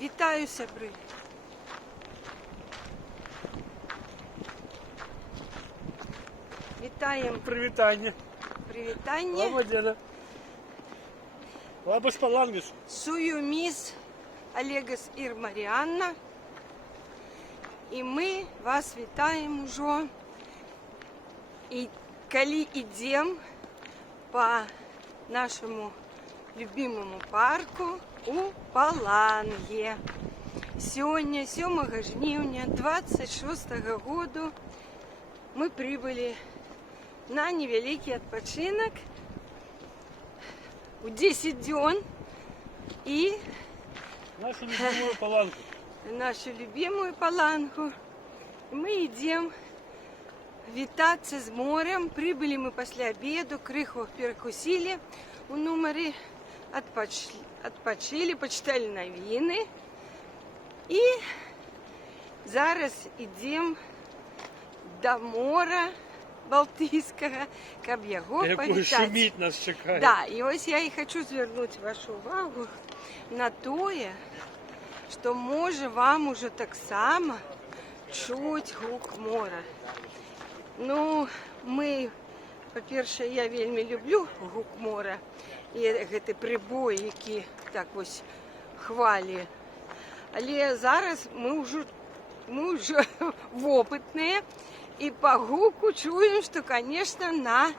Вітаю, сябры! Вітаем! Привітання. Привітанне! Ламадена. Лабаш палангиш. Суюмис Олегас Ір Маріанна. І ми вас вітаем ужо. І коли ідем по нашему любимому парку у Паланге. Сегодня, 7 жнивня 26 году, мы прибыли на невеликий отпочинок у 10 дён и Нашу любимую паланку. нашу любимую Палангу. Мы идем витаться с морем. Прибыли мы после обеду, крыху перекусили у номере, отпочили, почитали новины. И зараз идем до моря Балтийского, каб яго Якою повітати. шуміть нас чекає. Да, і ось я і хочу звернути вашу увагу на тое, що може вам уже так само чуть гук мора. Ну, мы, по-перше, я вельмі люблю гук мора і гэты прибой, які так ось хвалі. Але зараз мы уже вопытныя і по гуку чуем, что, конечно, на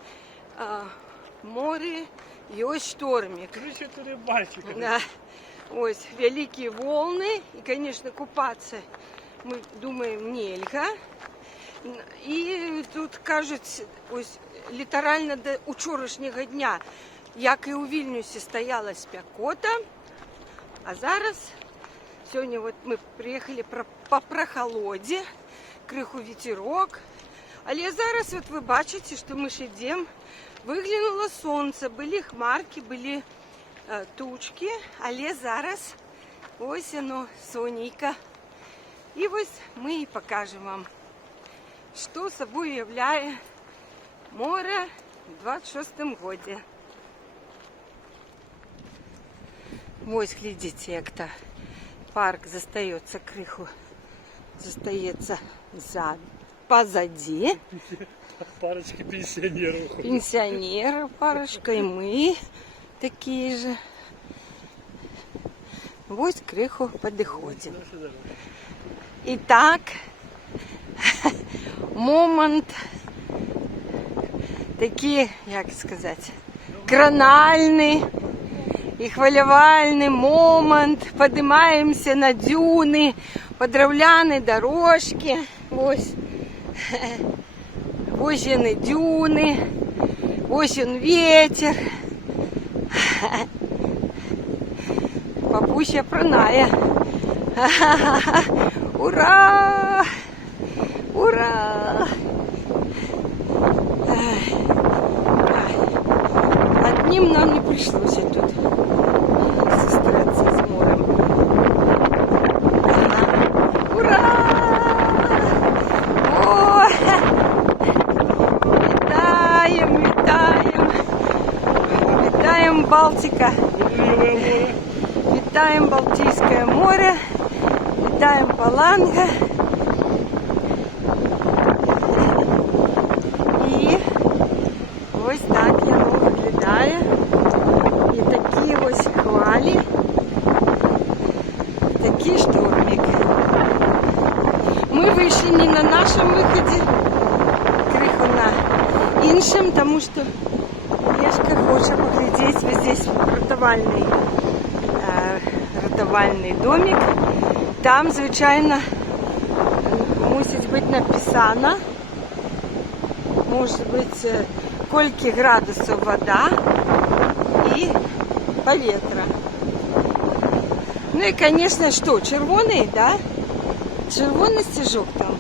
море ёсць штормик. 3-4 мальчика. Да. Ось, великие волны. И, конечно, купаться, мы думаем, нельга. И тут, кажется, ось, литерально до учорашнего дня, як и у Вильнюсе, стояла спякота. А зараз, сегодня вот мы приехали по прохолоде, крыху ветерок. Але зараз вот вы бачите, что мы ж идем. Выглянуло сонце, были хмарки, были тучки, але зараз ось оно, сонейка. І ось ми і покажемо вам, що собою являє море в 26-м годі. Ось, глядите, як-то парк застається криху, застається позади. Парочки пенсионеров. Пенсионеры, парочка, и мы такие же. Вот криху подходим. Итак, момент такий, як сказати, кранальний і хвилювальний момент. Поднимаемся на дюни, по древляной дорожке. Ось. Ось яны дюны, ось он ветер. Папуся праная. Ура! Ура! Одним нам не пришлось тут сестраться с морем. Ура! Вітаємо Балтика, вітаємо Балтійське море, вітаємо Паланга. І ось так воно виглядає. І такі ось хвалі, такий штормик. Ми вийшли не на нашому виході, криху на іншому, тому що Ешка хочет поглядеть вот здесь рятувальный домик. Там, звичайно, мусить бути написано, может быть, сколько градусов вода и поветра. Ну и, конечно, что, червоный, да? Червоный стежок там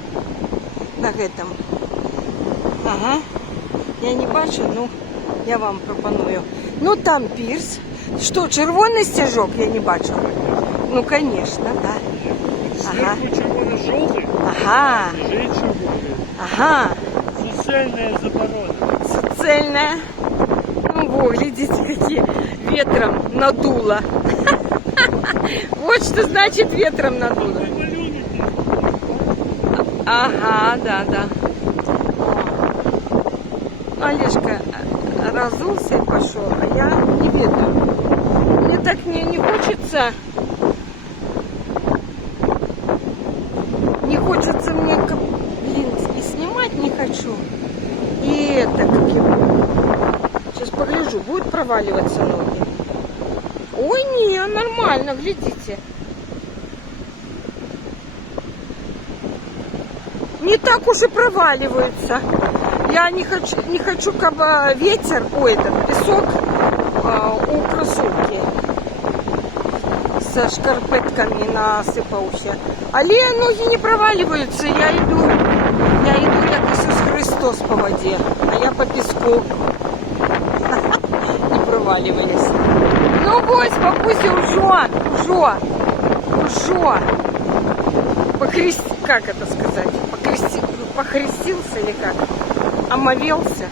на этом. Ага. Я не бачу, ну, я вам пропоную. Ну, там пірс. Що, червоний стежок я не бачу? Ну, конечно, да. Ага. Сверху червоно-желтый, Ага. ниже червоный. Ага. Суцельная заборона. Суцельная. Ну, во, глядите, какие ветром надуло. Вот что значит ветром надуло. Ага, да. Олежка разулся и пошел, а я не ведаю. Мне так не хочется. Не хочется мне, блин, и снимать не хочу. И это, как его. Сейчас погляжу, будет проваливаться ноги. Ой, не, нормально, глядите. Не так уж и проваливаются. Я не хочу, как ветер, этот песок у кроссовки со шкарпетками насыпался. Але ноги не проваливаются. Я иду як Иисус Христос по воде, а я по песку. Не проваливались. Ну вот, папуся уже. Как это сказать? Похрестился или как? Омовелся?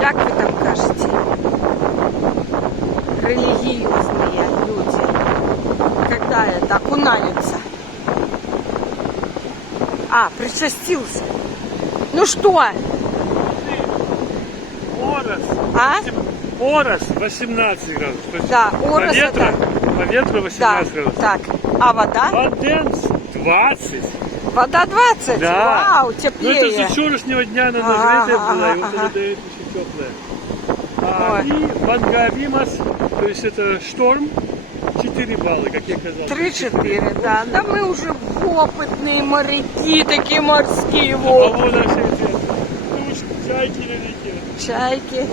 Как вы там кажете? Религиозные люди. Когда это окунаются? Причастился. Ну что? Орос 18 градусов. То есть Да, Орос это... По ветру 18 градусов. Так. А вода? Вода 20. Вода 20? Да. Вау, Ну теплее. это с вчерашнего дня она нагретая была, и вот она дает еще теплая. И Вангавимас, то есть это шторм, 4 балла, как я сказал. 3-4, да. Да мы уже опытные моряки, такие морские. А Вот. вон наши эти чайки на реке. Чайки.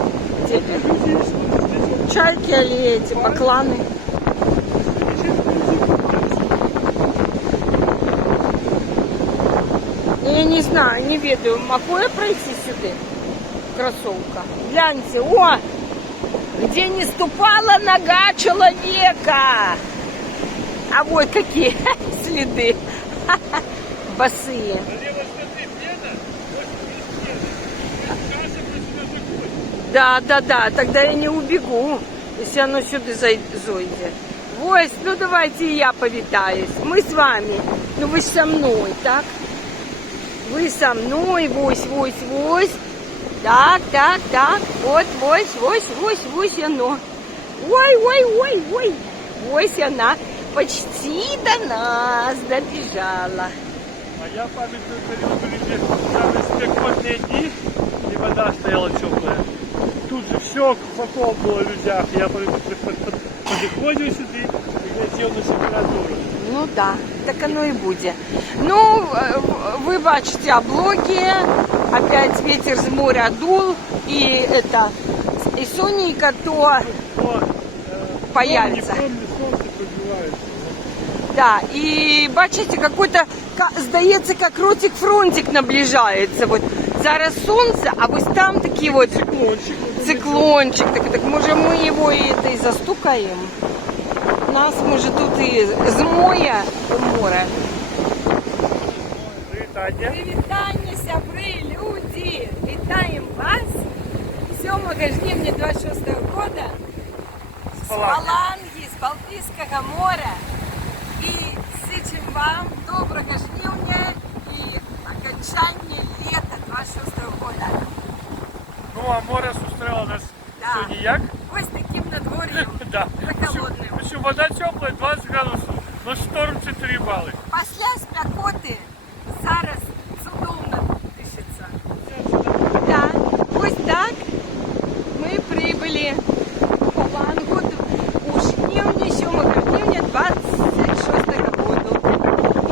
Чайки или эти бакланы. Я не знаю, не ведаю, могу я пройти сюда? Кроссовка. Гляньте, где не ступала нога человека. А вот какие следы. Босые. Да, тогда я не убегу, если оно сюда зайдет. Ось, ну давайте и я повитаюсь. Мы с вами. Ну вы со мной, так? Вы со мной, вось. Так. Вот, вось оно. Ой. Вось она. Почти до нас добежала. А я памятаю, период были самые спекотные дни, и вода стояла теплая. Тут же все вокруг было в людях. Я подходил сюда и глядел на температуру. Ну да, так оно и будет. Ну, вы бачите облоги, опять ветер с моря дул, и сонненько то появится. Солнце пробивается. Да, и бачите, какой-то, здається, как ротик-фронтик наближается. Вот зараз солнце, а вот там такие вот циклончик. Так может мы его и застукаем? Нас може тут і змоє у море. Привітання, сябри, люди! Вітаємо вас 7 жнивня 26 года з Паланги, з Балтійського моря. І зичим вам доброго жнивня і окончання літа 26 года. Ну, а море зустріло нас сьогодні як? Ось таким надвор'ям, Да. прохолодним. Причем вода теплая, 20 градусов, но шторм 4 баллы. Після спекоти зараз чудовно дишиться. Да, ось так ми прибули в Палангу у жнивні, 7 жнивня 26 году.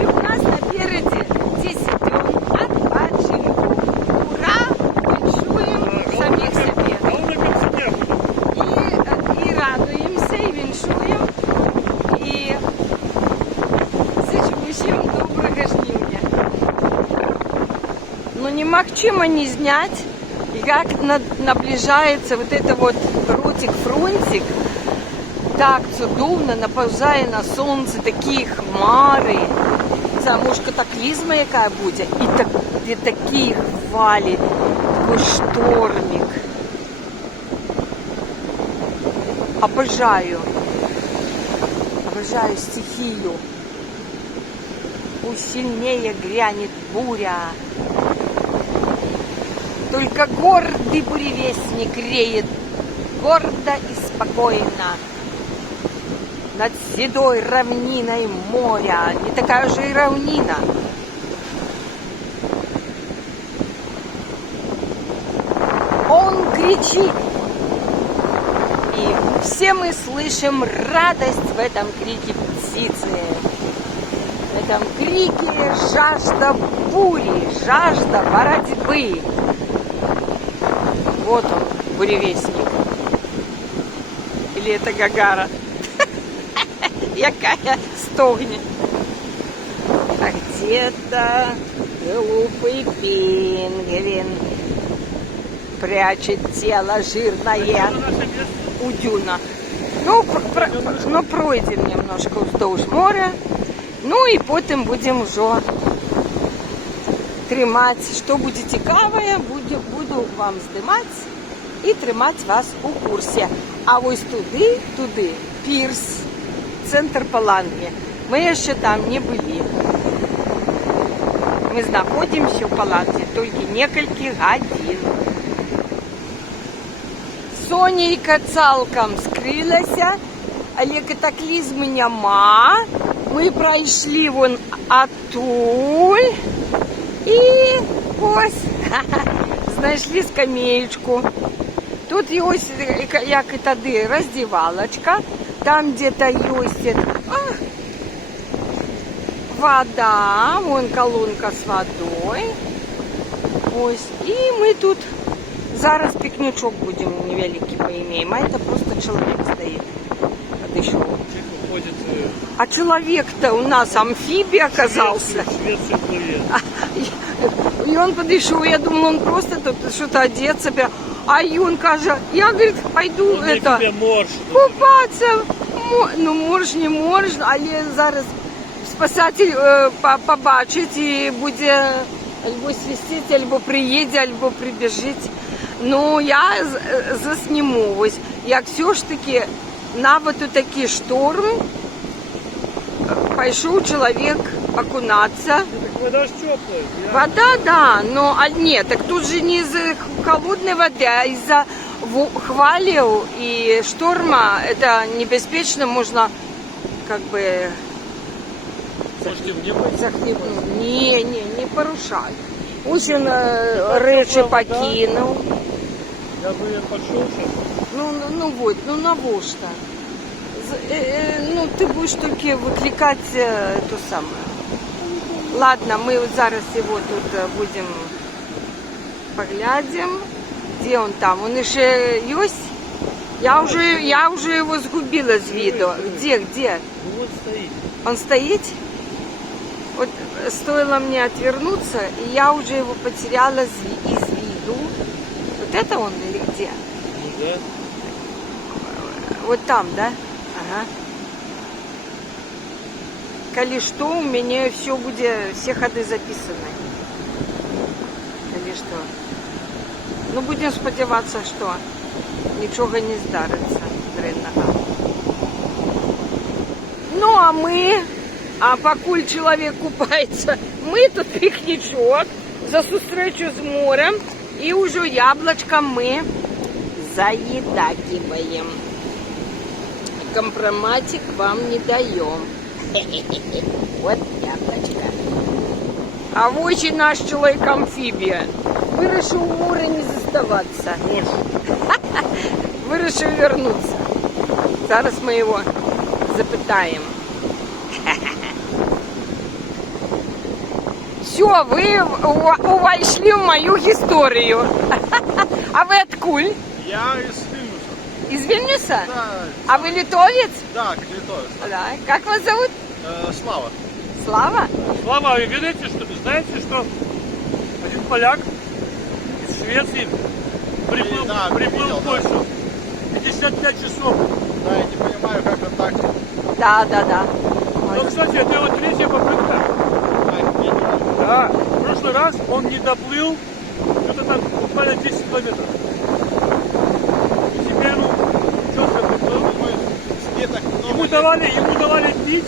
І у нас напереди 10 днів відпочинку. Ура! Віншуємо самих себе. І радуємося, і віншуємо. І зичимо всім доброго жнивня. Но немагчимо не снять, как наближается вот это вот ротик-фронтик. Так чудовно наповзає на сонце такі хмари. Це може катаклізма яка буде. І такі хвалі, такий штормик. Обожаю. обожаю стихию. Пусть сильнее грянет буря. Только гордый буревестник реет гордо и спокойно над седой равниной моря. Не такая же и равнина. Он кричит. И все мы слышим радость в этом крике птицы. В этом крике жажда бури, жажда борьбы. Вот он, буревестник. Или это Гагара? Якая стогнет. А где-то глупый пингвин прячет тело жирное у дюна. Ну, пройдем немножко вздовж моря. Ну і потім будемо вже тримати, що буде цікаве, буду вам знімати і тримати вас у курсі. А ось туди, пірс, центр Паланги. Ми ще там не були. Ми знаходимося в Паланге тільки кілька годин. Сонейка цалком скрылася, але катаклізму нема. Ми пройшли вон оттуль і ось знайшли скамеечку. Тут ось, як і тоді, роздівалочка. Там где-то есть вода, вон колонка с водой. Ось. І ми тут зараз пікничок будемо невеликий поимеем. А это просто человек стоит. Подошел. А человек-то у нас амфибий оказался. И он подошел, я думала, он просто тут что-то одет себе. А он каже, я, говорит, пойду купаться. Ну, морж, не морж, але зараз спасатель побачить і буде або свистіти, або приїде, або прибіжить. Ну, я засніму. Ось, як все ж таки на вот такий шторм пошел человек окунаться. Так вода ж теплая. Вода, да, но нет, так тут же не из-за холодной воды, а из-за хвалил и шторма. Это небеспечно, можно как бы захлебнуть. Не порушать. Очень речи покинул. Я бы пошел сейчас. Ну на что? Ну, ты будешь только выкликать то самое. Ладно, мы вот зараз его тут будем поглядим. Где он там? Он еще есть? Я уже его сгубила с виду. Где? Ну вот стоит. Он стоит? Вот стоило мне отвернуться, и я уже его потеряла из виду. Вот это он или где? Ну да. Вот там, да? Ага. Коли что, у меня все будет, все ходы записаны. Коли что. Ну, будем сподіватися, що нічого не здариться дренного. Ну, а покуль чоловік купається, ми тут пікнічок за зустрічу з морем, і уже яблочко ми заїдакиваємо. Компроматик вам не даем. Вот яблочко. А вот и наш человек-амфибия. Вирішив у моря не заставаться. Вирішив вернуться. Зараз мы его запитаем. Все, вы вошли в мою историю. А вы откуль? Я из Вильнюса. Из Вильнюса? Да. А вы литовец? Да, литовец. Да. Как вас зовут? Слава. Слава? Слава, вы видите, знаете, что один поляк из Швеции приплыл в Польшу. 55 часов. Да, я не понимаю, как он так. Да. Ну, кстати, это его третья попытка. Да, в прошлый раз он не доплыл, что-то там буквально 10 километров. И теперь, четко приплыл. С Деток много Ему лет. давали пить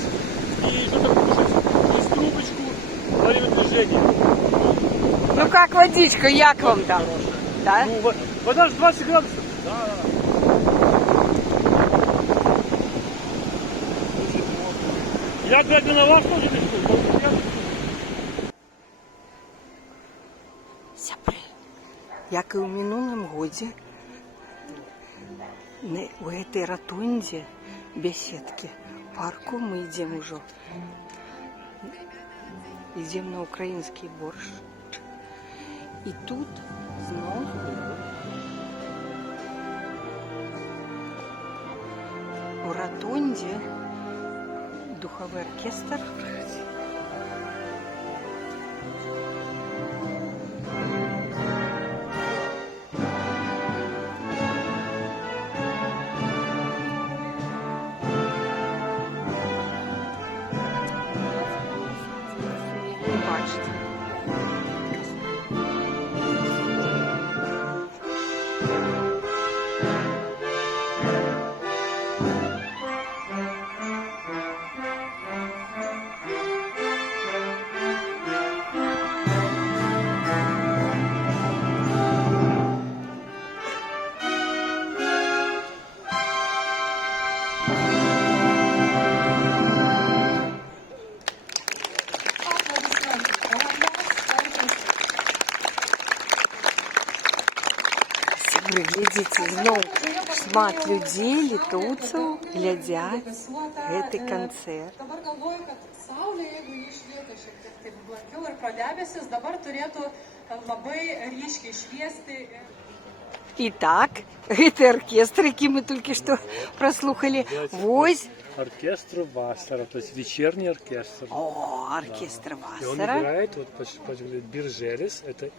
и что-то кушать. То есть трубочку во время движения. Ну как водичка, як вам там? Хорошая. Да? Ну, вода же 20 градусов. Да. Я, глядя на вас, тоже рискую. Сябры, як і ў мінулым годзе, у гэтай ратондзе бяседкі парку мы ідзем ужо. Ідзем на украінскі боршч. І тут зноў у ратондзе духовы аркестр. Не бачите. Вы глядите, зноў шмат людзей, літоўцаў глядзяць гэты канцэрт. Dabar galvoju, kad saulė, jeigu jį švieta šiek tiek taip blankiau ir pro debesis, dabar turėtų labai ryškiai šviesti. І так, гэты аркестр, які мы толькі што праслухалі, вось, Оркестр Вассера, то есть вечерний оркестр. о, оркестр И он Вассера. играет, вот Биржелис, это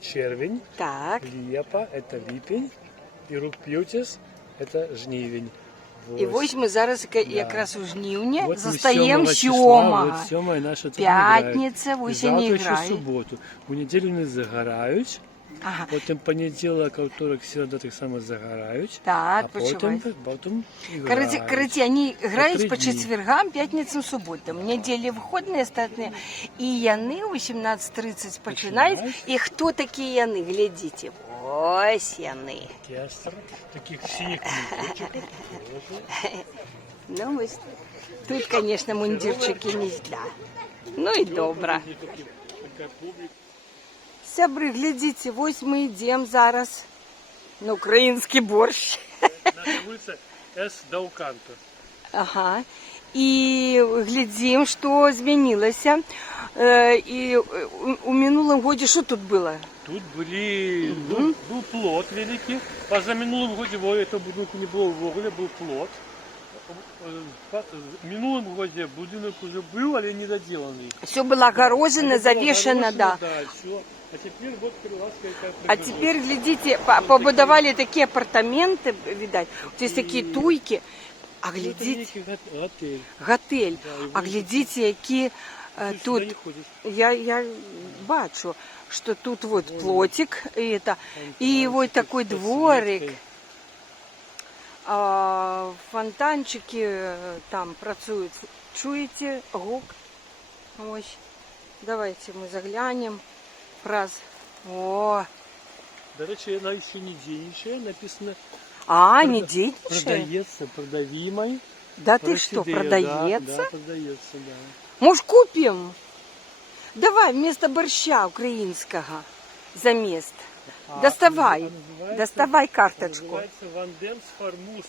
червень, Так, Лиепа, это липень, и Рукпьютис, это жнивень. і вось мы зараз якраз у жніўні Вот мы застаем 7 числа, сёмага. вот 7 наша тут Пятница, играет. вось И они завтра еще играют. суботу. У неділю не загорають, Ага. потім понеділок, вівторок, середа так само загорають, Так, а потім почувай. играють. Короче, они играют три по дні. четвергам, пятницам, субботам. Недели выходные остатные. И яны у 18:30 починают. И кто такие яны? Глядите. Ось яны. Оркестр таких синих мундирчиков тоже. Ну, ось. Тут, конечно, мундирчики не зля. Ну и добра. Такая публика. Сябры, глядите, вось мы идем зараз на украинский борщ. Наша улица С. Дауканта. Ага. І глядзім, што змянілася. І у мінулым годзе що тут было? Тут был плот великий. Позаминулым году этого будинку не было вовремя, был плот. В минулом году будинок уже был, але недоделанный. Все было огорожено, завешено, да. Да, все. А теперь вот крылатская А теперь, глядите, побудовали такие апартаменты, видать. Вот есть такие туйки. А глядите, Отель. готель. Да, и А вот глядите, які тут, я бачу, что тут вот плотик, и это, и вот такой дворик. Фонтанчики там працують. Чуєте гук? Ось. Давайте мы заглянем. Праз. О. До речі, вона ще не діюча, написано Не денежная? продається, продавимой. Да ты что, продается? Да, продается, да. Может, купим? Давай вместо борща украинского замест. Доставай. Доставай карточку. Называется Ванденс Формус.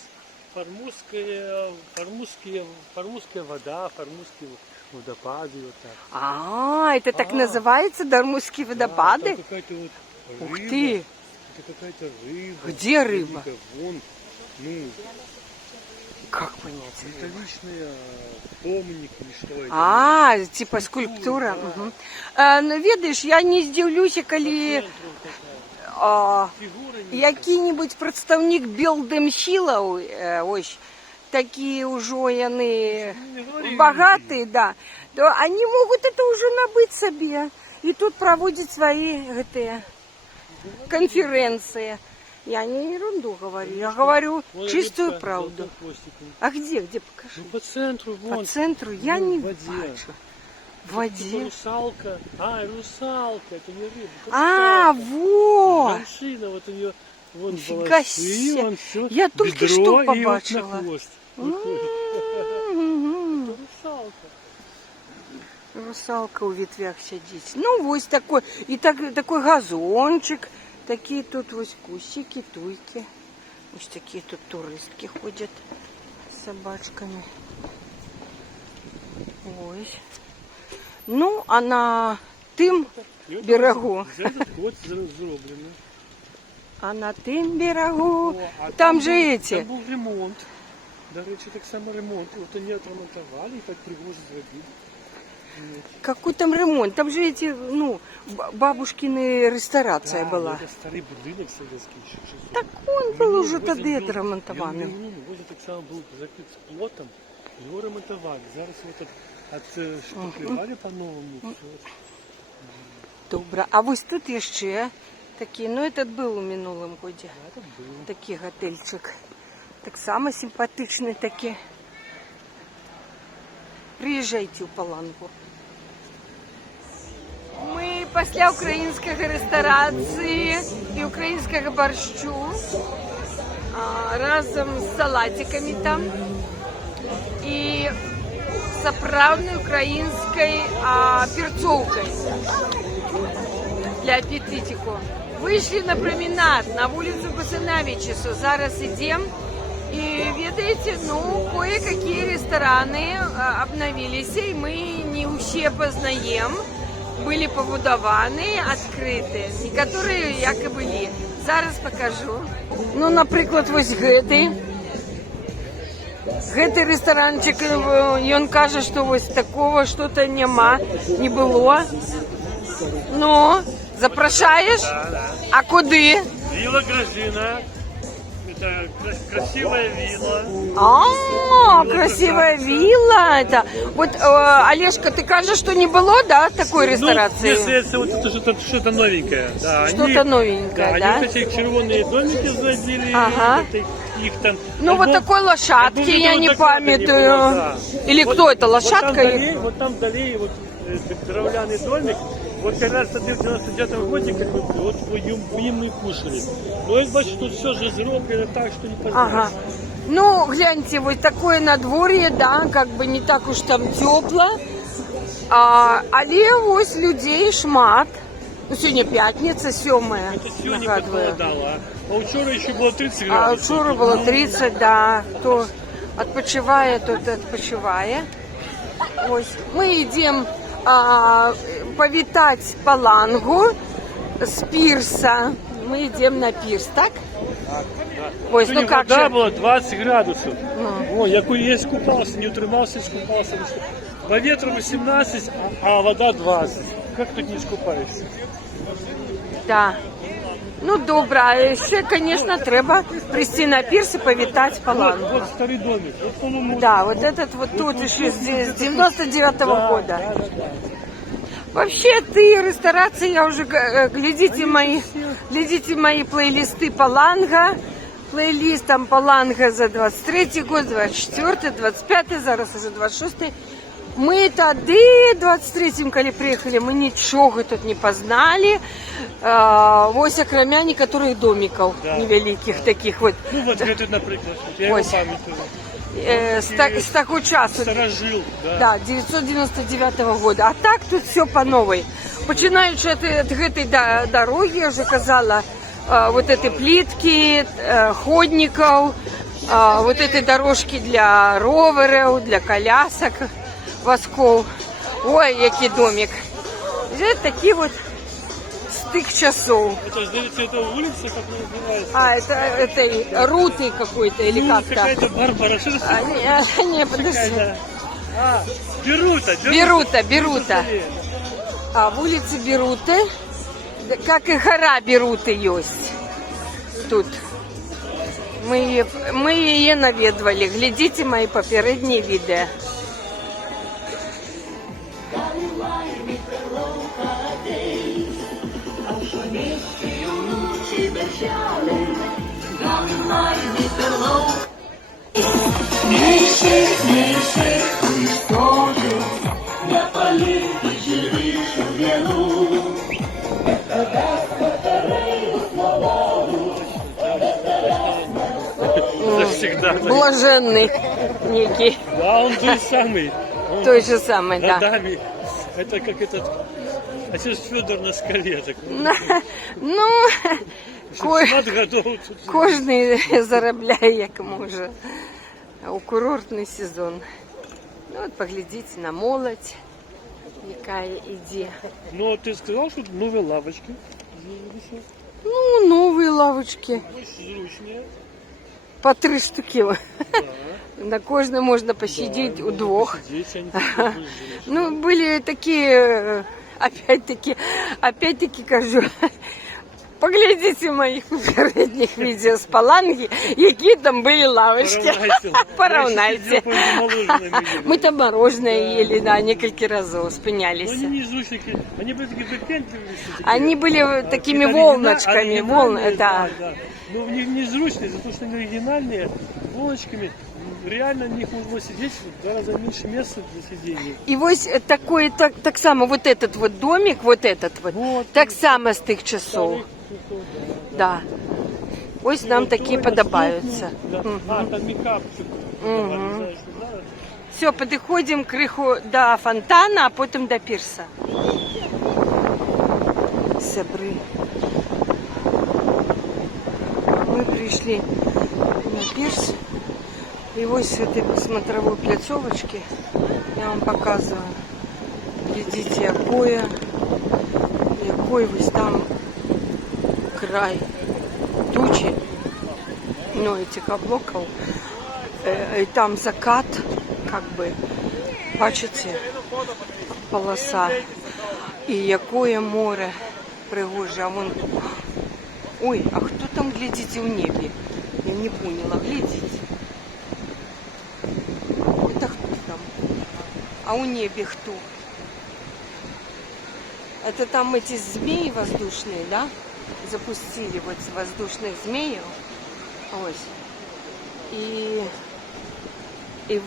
Формузская вода, формузские водопады. Вот так. Это так называется, Дармузские водопады? Да, там какая-то вот Ух рыба. ты! Это какая-то рыба. Где рыба? Вон, ну, Как понять? металличный помник или что это. Типа скульптура. Угу. Ну, ведаешь, я не здзіўлюся, калі Фигура які-нибудь представник Белдемсхілаў, ось, такие ўжо яны богатые, да, то они могут это уже набыть себе и тут проводить свои гэтыя конференции. Я не ерунду говорю, я говорю Вон чистую рыбка правду. золотым хвостиком. А где покажи? Ну, по центру, вон. По центру я Ну, не в воде. бачу. В Типа воде. русалка. А, русалка, это не рыба. это А, русалка. вот. Женщина, вот у нее вон Нифига волосы, себе. вон все. Я только что бедро, и вот побачила. на хвост выходит. М-м-м. Это русалка. Русалка у ветвях сидить. Ну, вот такой. И такой газончик. Такие тут вот кусики, туйки. Вот такие тут туристки ходят с собачками. Ой. Ну, а на тим И вот берегу. За этот год сделано. А на тим берегу. О, а Там же був- эти. Там був ремонт. До речі, так само ремонт. От вони отремонтували і так пригожу зробили. Какой там ремонт? Там же эти, ну, бабушкины ресторация была. Це старий будинок совєтський ще. щось. Так он был уже тогда отремонтованный. Возле так само був закрит з плотом. Його ремонтували. Зараз от штукували по-новому. Все. Добре. А ось тут ще такі, ну этот был у минулому годі. Там було. Такий готельчик. Так само симпатичний такі. Приїжджайте у Палангу. Ми після української ресторації і українського борщу разом з салатиками там і справжньою українською перцовкою для аппетитику. Вышли на променад на улицу Басанавичесу. Зараз идем. И ведаете, ну, кое-какие рестораны обновились, и мы не усе познаем. Были побудованы, открыты. Некоторые як і були. Зараз покажу. Ну, наприклад, ось гэтый. Гэтый ресторанчик, і он каже, що ось такого что-то нема, не було. Ну, запрошаєш? А куди? Вилла Грозина. Это красивая вилла. А, красивая вилла. Это. Вот, Олежка, ты кажешь, что не было, да, такой ресторации? Ну, если вот это что-то новенькое. Да, Что-то новенькое, да? Они вот эти червоные домики заводили. Ага. Их там. Ну, вот такой лошадки я не памятаю. Или вот, кто это, Вот лошадка? там вдали, вот там вдали вот деревянный домик. Вот как раз тогда в 99-м году, как бы, вот мы кушали. Но я бачу, тут все же сделано так, что не познаешь. Ага. Ну, гляньте, вот такое надворье, да, как бы не так уж там тепло. Але ось людей шмат. Ну, сегодня пятница, 7 Это сегодня нагадываю. похолодало. А вчора еще было 30 А градусов. вчора було 30, да. Хто відпочиває, тот відпочиває. Ось. Ми йдемо повітати Палангу з пірса. Ми йдемо на пірс, так? Ось, ну Сегодня как вода же. была 20 градусов. Ну. О, я искупался, не утримался, искупался. По ветру 18, а вода 20. Как тут не искупаешься? Да. Ну, добре, а ще, звісно, треба прийти на пірс і повітати Палангу. Вот старый домик. Вот, по-моему, Да, вот этот вот тут еще с 99-го года. Да. Вообще, ты ресторация, я уже, глядите мои плейлисты Паланга. Плейлист там Паланга за 23 год, 24, 25, зараз уже 26. Ми тоді, 23-м, коли приїхали, ми нічого тут не познали. Ось окромя некоторых домиков Да. невеликих таких вот. Ну вот я тут, например, я его Ось. памятаю. З того часу. Сторожил, да. Да, 999 года. А так тут все по новой. Починаючи от этой дороги, я уже казала, вот эти плитки, ходников, вот эти дорожки для роверов, для колясок, восков. Ой, який домик. Это такие вот с тих часов. Это же, это улица, как она называется? А, это этой Руты какой-то или Ну, как-то. какая-то Барбара, что это? Не, подожди. Какая-то... А, Берута. Берута. А в улице Беруты, как и гора Беруты есть тут. Ми її навідували. Глядите мої попередні відео. Завсегда. Блаженный некий. Да, он той самый. Он Той же самый, да. годами. Это как этот отец Федор на скале. Так, Ну, ко- 60 годов тут. кожний заробляє як може. У курортний сезон. Ну, от поглядіть на молодь, яка іде. Ну, ты сказал, что новые лавочки. Ну, нові лавочки. Зручные. По 3 штуки. Да. На кожне можна посидіти удвох. Посидеть они такие были. Ну, были такие, опять-таки кажу, поглядите моих попередніх відео з Паланги, які там були лавочки. Поравнайте. Мы там мороженое ели, да, несколько разов Но спинялись. они не зручники, они были такие прикольные. Они были такими волночками, да. Но в них не зручные, за то, что они оригинальные, волночками. Реально в них можно сидеть в 2 раза меньше места для сидения. И вот такой, так само, вот этот вот домик, вот этот вот, Вот. так само с тих часов. Да. Ось нам такі подобаються. Да. А, там микапчик. Не знаю. Все, підходимо криху до фонтана, а потім до пірса. Сябри. Ми прийшли на пірс. І ось з цієї смотрової пляцовочки я вам показую. Глядите, який ось там край тучи, ну, этих облаков. И там закат, как бы, бачите, полоса. І якое море пригоже. А вон... Ой, а хто там, глядите, в небе? Я не поняла, глядите. Это кто там? А у небе кто? Это там эти змеи воздушные, да? Запустили вот воздушных змеев. Ось. І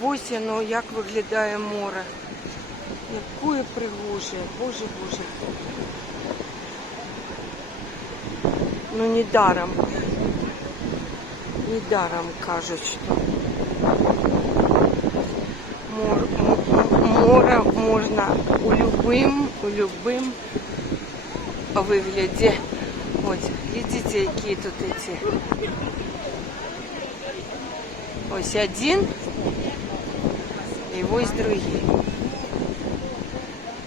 ось воно, як виглядає море. Якое пригоже, Боже, Боже. Ну, недаром кажуть, що море можна у любим вигляді. Ось, глядите, які тут эти. Ось один, и ось другие.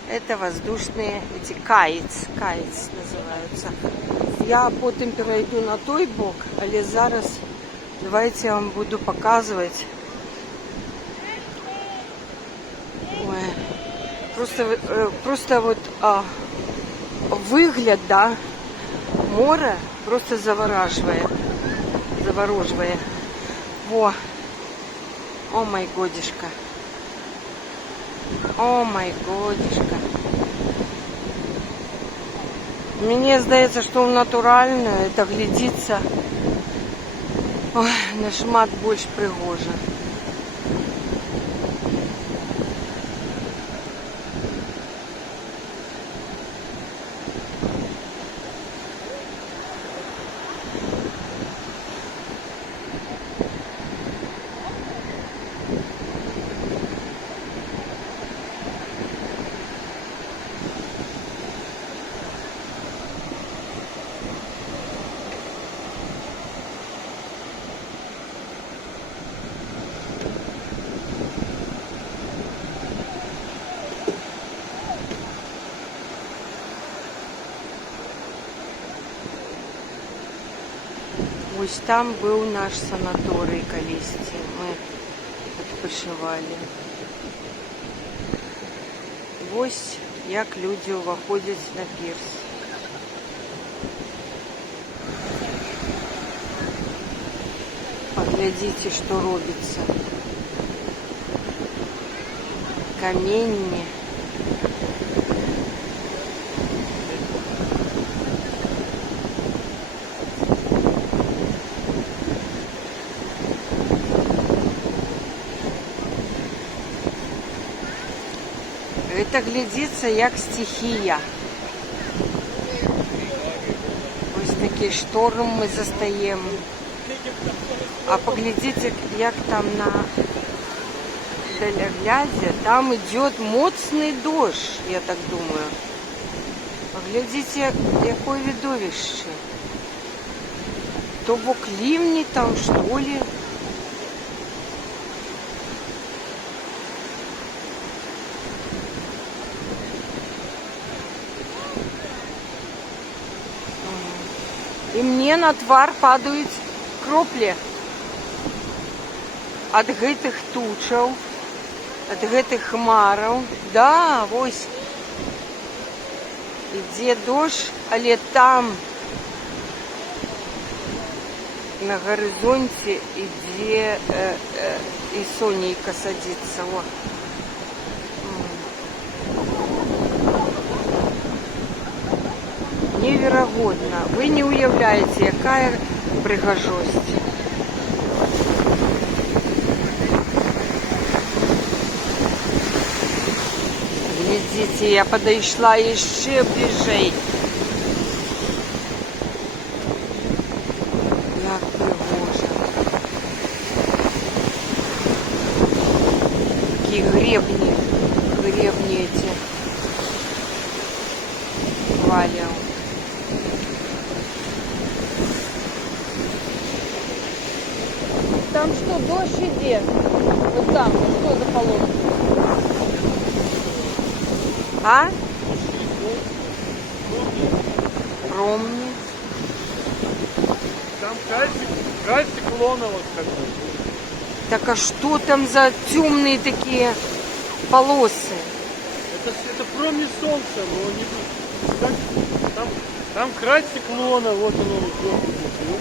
Это воздушные, эти каец называются. Я потім перейду на той бок, але зараз давайте я вам буду показувати. Ой, просто вот вигляд, да, море просто завораживает. Во. О май годишка. О май годишка. Мені здається, що натурально это глядиться на шмат більш пригоже. Ось там був наш санаторій колись, ми відпочивали. Ось як люди виходять на пірс. Поглядите, що робиться. Каміння. Это глядится як стихия. Ось такий шторм ми застаємо. А поглядите, як там на далегляде, там идет моцный дождь, я так думаю. Поглядите, какое видовище. То бок ливни там, что ли. И мне на твар падают кропли от гэтых тучаў, от гэтых хмараў. Да, вось ідзе дождь, але там на горизонте ідзе і сонейка садится. О. Невероятно. Вы не уявляете, какая пригожость. Глядите, я подошла еще ближе. Як пригожа. Такие гребни эти валят. Там что, дождь идет? Вот там, что за полоска? А? Промни. Там край циклона вот как бы. Так а что там за темные такие полосы? Это промни солнца, но не там край циклона, вот оно вот.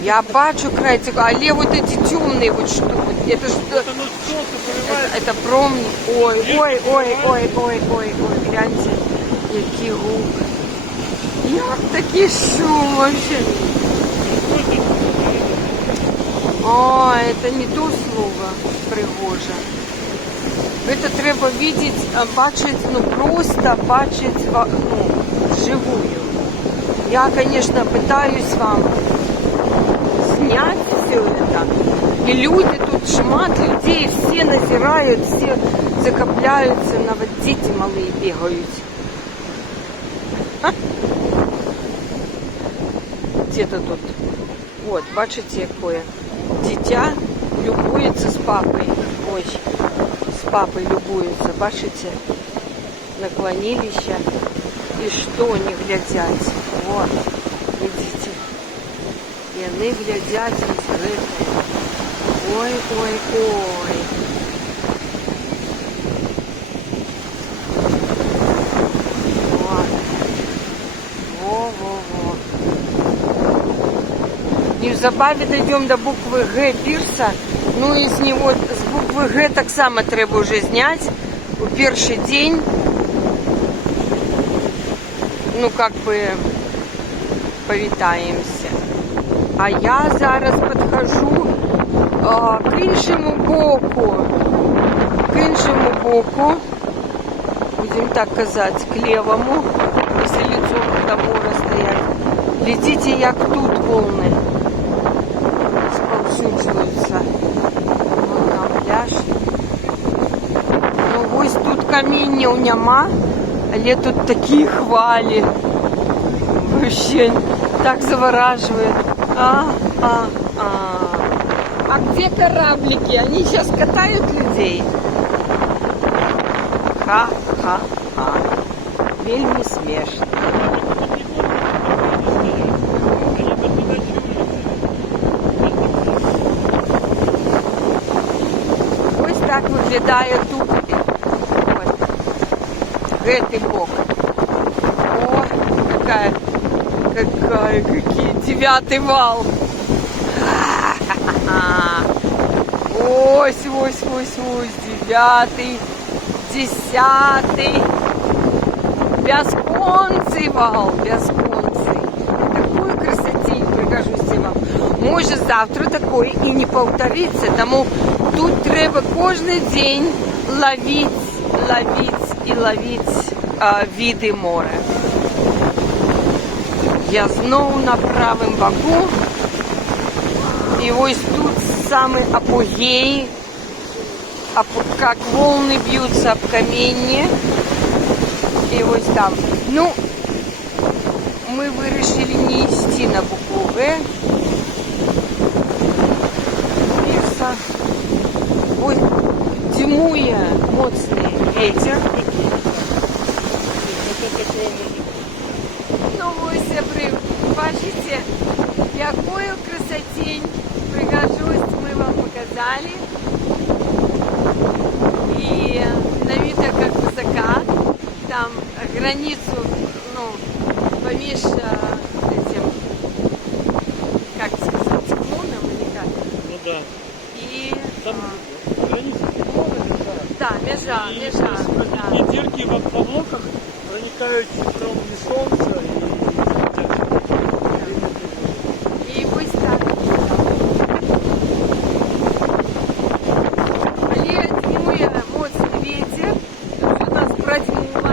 Я бачу край циклона, але вот эти темные вот что? Это что? Вот оно солнце поливает. Это промни. Ой, гляньте, який гук. Як такий шум вообще? А, это не то слово, пригожа. Это треба видеть, бачить, ну просто бачить, ну, живую. Я, конечно, пытаюсь вам снять все это. И люди тут, шмат людей, все назирают, все закопляются, навіть дети малые бегают. Где-то тут. Вот, бачите, якое. Дитя любуется с папой. Ой, с папой любуется. Бачите, наклонились. И что они глядят? Вот, видите. И они глядят из этой. Ой. Во. Незабаве дойдем до буквы Г пирса. Ну и з него, з буквы Г так само треба уже снять. У перший день. Ну как бы повітаємося. А я зараз підхожу к іншому боку, будем так казать, к левому, если лицо до моря стоять. Глядите, як тут волны сповсюджуються. Вон там пляж. Ну ось тут каміння нема, але тут такі хвалі. Вообще так завораживает. А где кораблики? Они сейчас катают людей. Ха-ха-ха. Вельми смешно. Ось так виглядає тут. Гэтый бок. О, какие 9-й вал. Ось, 9-й, 10-й. Бясконцый вал, бясконцый. Такой красоте прикажусь вам. Може завтра такой і не повториться, тому тут треба кожен день ловить і ловить віди моря. Я знову на правому боку. І ось тут самый апогей, как волны бьются об каменье. И вот там. Ну, мы вирішили не йти на букву Г. Ось димує моцний ветер. Ну ось, бачите, якою красотень, пригожусь, мы вам показали. И на видно, как высока. Там границу, ну, помеж этим, как сказать, склоном или как. Ну да. И Там граница склона, да, межа. И дырки во блоках проникают промни солнца и ось так. Але дмує моцний ветер, що нас продьмуло.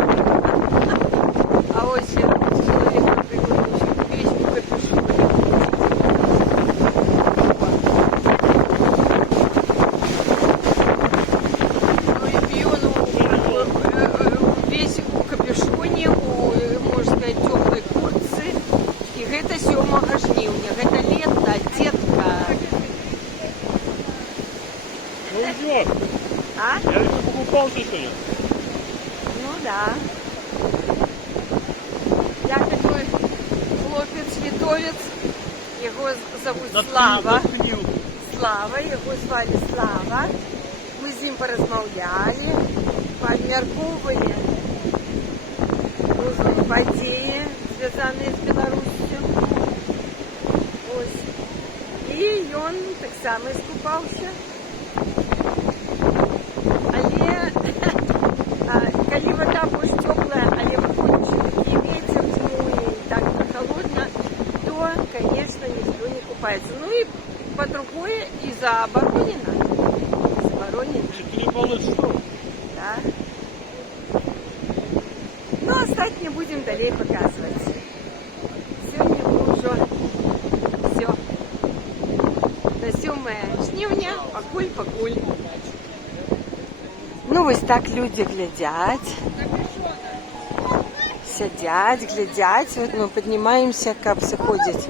А ось ще чоловік приходить весь у капюшоні. Ну і п'ю, весь у капюшоні, можна сказати, теплій куртці. І гэта 7 жніўня, гэта лета, детка. Ну идет. А? Я еще покупался сегодня. Ну да. Я такой хлопец-литовец, его зовут Слава. Слава, его звали Слава. Мы з ним порозмовляли, пообмярковывали події, зв'язані з Білоруссю. Ось. І ён так само скупався. Але калі вода больш теплая, але выходит такі ветер зимує і так холодно, то, конечно, никто не купается. Ну и по-другое, и заборонено. Заборонено. 4 балла что? Да. Ну, остатнее будем далее показывать. Сегодня мы уже все. На 7 жніўня, пакуль. Ну, ось так люди глядять. Сидять, глядять. Вот мы поднимаемся, капсы ходят.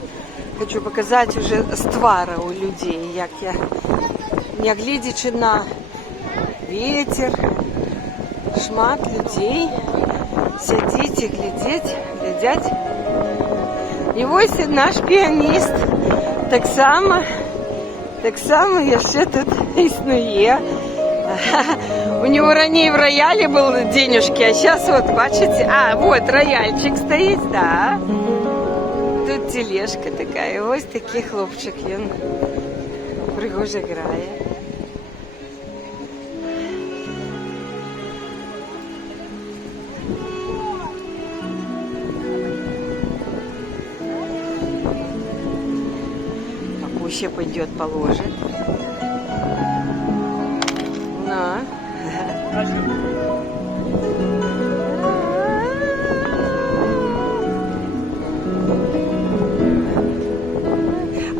Хочу показать уже з твара у людей, як я, не глядячи на ветер, шмат людей. Сидіть і глядять. І ось наш піаніст так само ще тут існує. У него ранее в рояле был денежки, а сейчас вот, бачите, вот рояльчик стоит, да. Тут тележка такая, ось такий хлопчик, він пригоже грає. Папуся пойдет положит. На.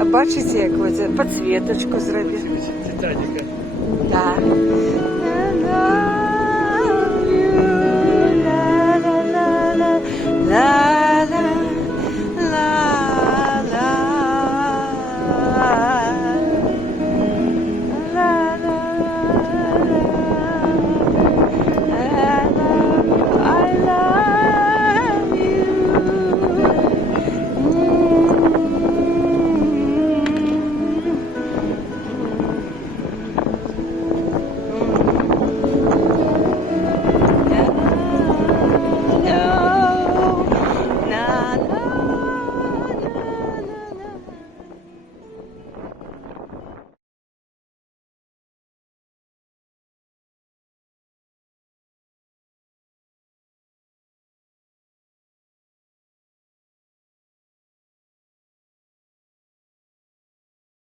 А бачите, як ось підсвіточку зробив? Титаника. Так. La